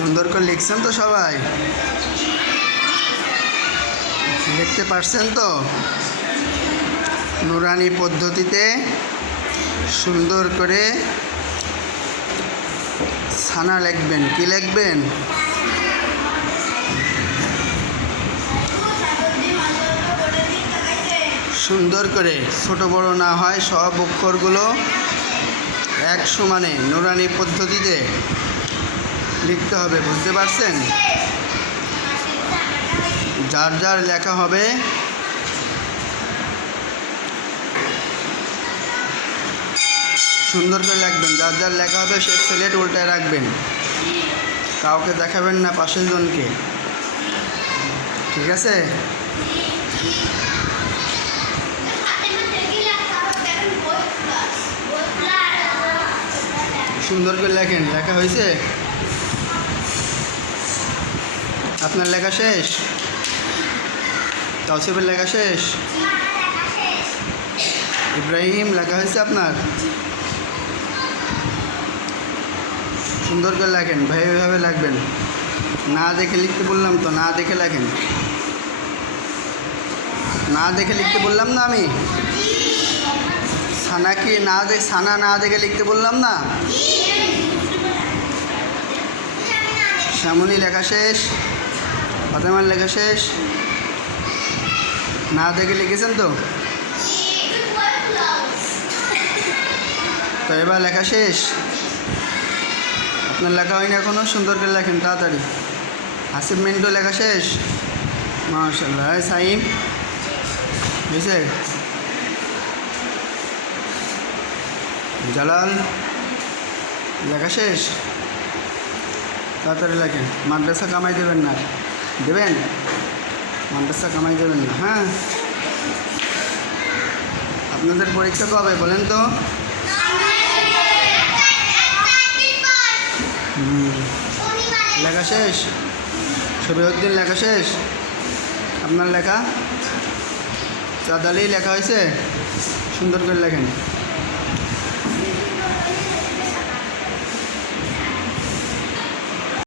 সুন্দর করে লিখছেন তো সবাই? লিখতে পারছেন তো? নুরানি পদ্ধতিতে সুন্দর করে ছানা লিখবেন। কি লিখবেন? সুন্দর করে, ছোট বড় না হয়, সব অক্ষরগুলো এক সমানে নুরানি পদ্ধতিতে লিখতে হবে। বুঝতে পারছেন? যার যার লেখা হবে সুন্দর করে লিখবেন। যার যার লেখা হবে সে স্লেট উল্টায় রাখবেন, কাউকে দেখাবেন না, পাশের জনকে। ঠিক আছে? সুন্দর করে লেখেন। লেখা হয়েছে? আপনার লেখা শেষ? তাওসিফের লেখা শেষ? ইব্রাহিম লেখা হয়েছে আপনার? সুন্দর করে লেখেন ভাই, এভাবে লিখবেন। না দেখে লিখতে বললাম তো, না দেখে লেখেন। না দেখে লিখতে বললাম না আমি? ছানা কি ছানা না দেখে লিখতে বললাম না? শ্যামলী লেখা শেষ? ফাতেমার লেখা শেষ? না দেখে লিখেছেন তো? তো এবার লেখা শেষ? আপনার লেখা হয়নি এখনও? সুন্দর করে লেখেন তাড়াতাড়ি। আসিফ মিন্টু লেখা শেষ? মাশাআল্লাহ। সাইম হয়েছে? জালাল লেখা শেষ? তাড়াতাড়ি লেখেন। মাদ্রাসা কামাই দেবেন না? দেবেন? মাদ্রাসা কামাই দেবেন না, হ্যাঁ? আপনাদের পরীক্ষা কবে বলেন তো? লেখা শেষ? শফিউদ্দিন লেখা শেষ? আপনার লেখা? চাঁদ আলী লেখা হয়েছে? সুন্দর করে লেখেন।